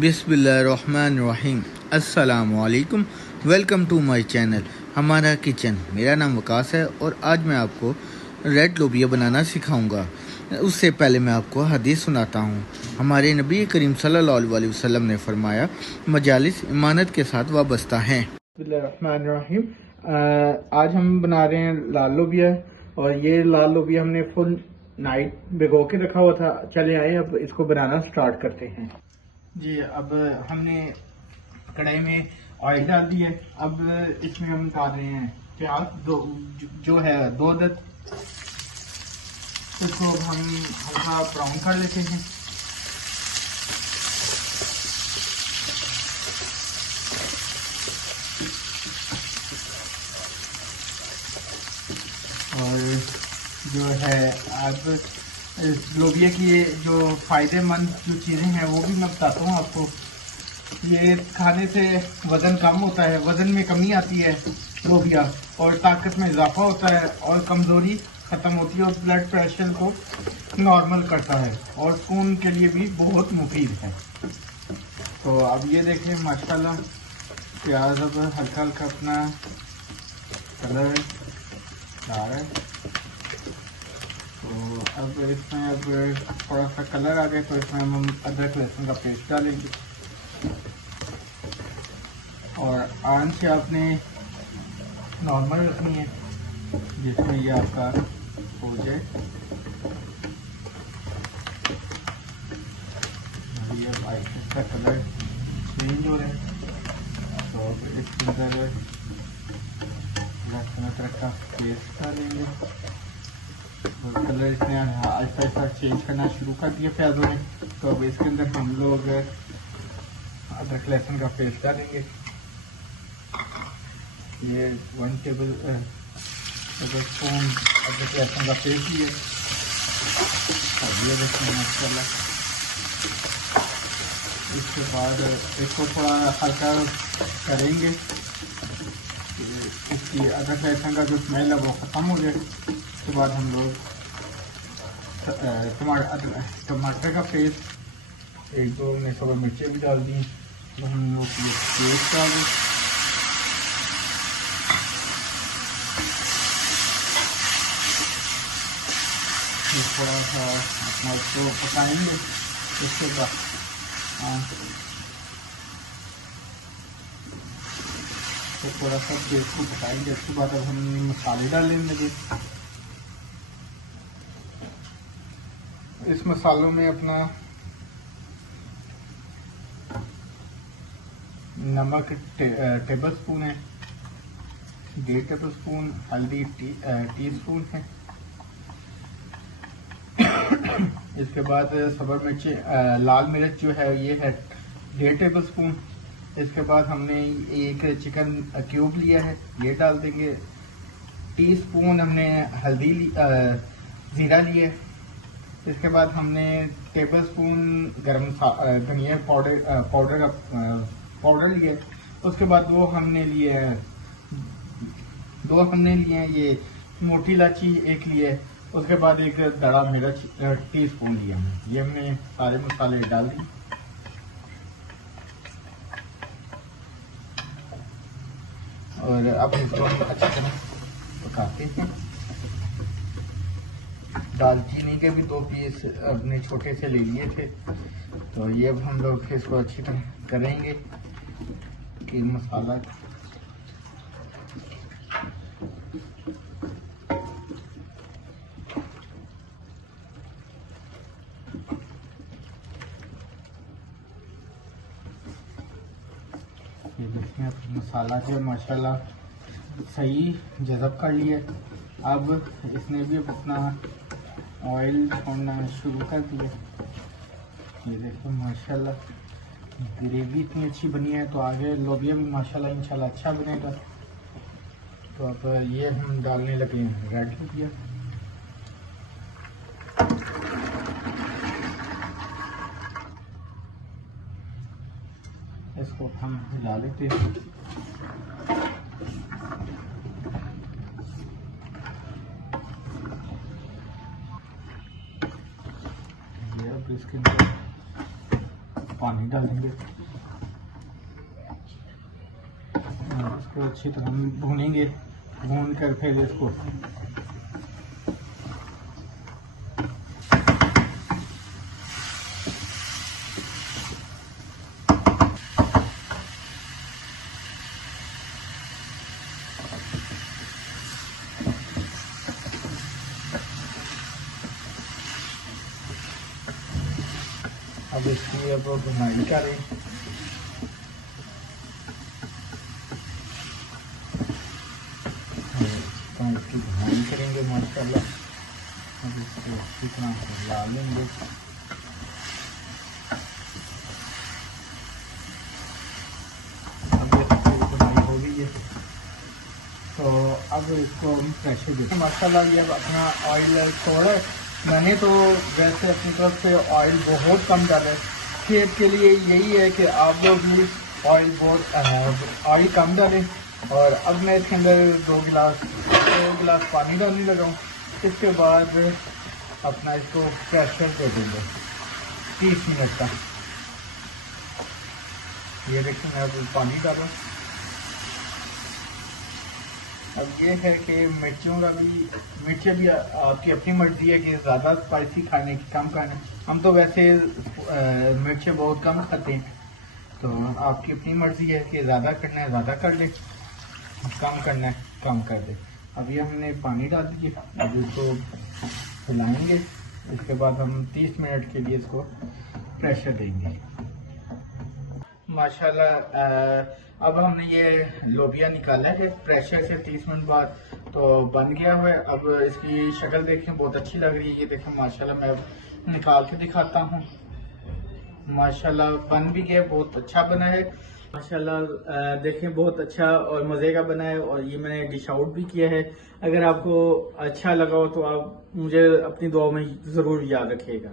बिस्मिल्लाहिर्रहमानिर्रहीम। अस्सलामुअलैकुम। Welcome to my channel हमारा किचन। मेरा नाम वकास है और आज मैं आपको रेड लोबिया बनाना सिखाऊंगा। उससे पहले मैं आपको हदीस सुनाता हूँ। हमारे नबी करीम सल्लल्लाहु अलैहि वसल्लम ने फरमाया, मजालिस इमानत के साथ वाबस्ता हैं। बिस्मिल्लाहिर्रहमानिर्रहीम। आज हम बना रहे हैं लाल लोबिया और ये लाल लोबिया हमने फुल नाइट भिगो के रखा हुआ था। चले आए अब इसको बनाना स्टार्ट करते हैं। जी, अब हमने कढ़ाई में ऑयल डाल दिया। अब इसमें हम डाल रहे हैं प्याज जो है 2 अदद। इसको हम हल्का ब्राउन कर लेते हैं। और जो है अब लोबिया की जो फ़ायदेमंद जो चीज़ें हैं वो भी मैं बताता हूँ आपको। ये खाने से वज़न कम होता है, वज़न में कमी आती है लोबिया, और ताकत में इजाफा होता है और कमज़ोरी ख़त्म होती है और ब्लड प्रेशर को नॉर्मल करता है और खून के लिए भी बहुत मुफीद है। तो अब ये देखें माशाल्लाह प्याज अब हल्का हल्का अपना कलर आ रहा है। तो अब इसमें अब थोड़ा सा कलर आ गया तो इसमें हम अदरक लहसुन का पेस्ट डालेंगे और आंच आपने नॉर्मल रखनी है जिसमें ये आपका हो जाए। अभी अब इसका कलर चेंज हो रहा है तो अब इसके अंदर लहसुन अदरक का पेस्ट डालेंगे और कलर इसने आहिस्ता आहिस्ता चेंज करना शुरू कर दिया प्याजों में। तो अब इसके अंदर हम लोग अदरक लहसुन का पेस्ट डालेंगे। ये 1 टेबल स्पून अदरक लहसुन का पेस्ट ही है। और ये देखें माशाल्लाह। इसके बाद इसको थोड़ा हल्का करेंगे, इसकी अदरक लहसुन का जो स्मेल है वो ख़त्म हो जाए। उसके बाद हम लोग टमाटर का पेस्ट, 1-2 में सब मिर्चें भी डाल दी। तो हम लोग पेस्ट डाल दें। थोड़ा सा अपना इसको पकाएंगे। इसके बाद तो थोड़ा सा पेस्ट को पकाएंगे। उसके बाद अब हम मसाले डालेंगे। इस मसालों में अपना नमक टेबल स्पून है, 1.5 टेबल स्पून, हल्दी टी स्पून है। इसके बाद सब्ज़ मिर्ची लाल मिर्च जो है ये है 1.5 टेबल स्पून। इसके बाद हमने एक चिकन क्यूब लिया है, ये डाल देंगे। टीस्पून हमने हल्दी ज़ीरा लिया है। इसके बाद हमने टेबल स्पून धनिया पाउडर का लिया है। उसके बाद दो हमने लिए हैं ये मोटी इलायची, एक लिए है। उसके बाद एक दड़ा मिर्च टीस्पून लिया हमने। ये हमने सारे मसाले डाल दिए और अब इसको अच्छी तरह पकाते हैं। दालचीनी के भी 2 पीस अपने छोटे से ले लिए थे। तो ये अब हम लोग इसको अच्छी तरह करेंगे कि मसाला ये देखिए मसाला जो माशाल्लाह सही जज़ब कर लिया। अब इसने भी अपना ऑयल छोड़ना शुरू कर दिया। ये देखो माशाल्लाह ग्रेवी इतनी अच्छी बनी है तो आगे लोबिया भी माशाल्लाह इंशाल्लाह अच्छा बनेगा। तो अब ये हम डालने लगे हैं रेड लोबिया। इसको हम हिला लेते हैं। ये अब इसके अंदर पानी डालेंगे, इसको अच्छी तरह भूनेंगे। भून कर फिर इसको अब इसकी अब भुनाई करें। इसकी भुनाई करेंगे माशाल्लाह। अब इसको अच्छी तरह से ला लेंगे। अब इसकी भुनाई हो गई है तो अब इसको हम प्रेशर देते माशाल्लाह। ये अपना ऑयल थोड़ा, मैंने तो वैसे अपनी तरफ से ऑयल बहुत कम डाला है। सेहत के लिए यही है कि आप लोग भी ऑयल कम डालें। और अब मैं इसके अंदर 2 गिलास पानी डालने लगा हूँ। इसके बाद अपना इसको प्रेशर दे देंगे 30 मिनट का। ये देखिए मैं अब पानी डाल रहा हूँ। अब ये है कि मिर्चें भी आपकी अपनी मर्जी है कि ज़्यादा स्पाइसी खाने की, कम खाने। हम तो वैसे मिर्चें बहुत कम खाते हैं, तो आपकी अपनी मर्जी है कि ज़्यादा करना है ज़्यादा कर ले, कम करना है कम कर दे। अभी हमने पानी डाल दिया, अब इसको हिलाएंगे। इसके बाद हम 30 मिनट के लिए इसको प्रेशर देंगे माशाल्लाह। अब हमने ये लोबिया निकाला है प्रेशर से 30 मिनट बाद, तो बन गया हुआ है। अब इसकी शक्ल देखें, बहुत अच्छी लग रही है। ये देखें माशाल्लाह, मैं अब निकाल के दिखाता हूँ। माशाल्लाह बन भी गया, बहुत अच्छा बना है माशाल्लाह। देखें बहुत अच्छा और मज़े का बना है। और ये मैंने डिश आउट भी किया है। अगर आपको अच्छा लगा हो तो आप मुझे अपनी दुआ में ज़रूर याद रखिएगा।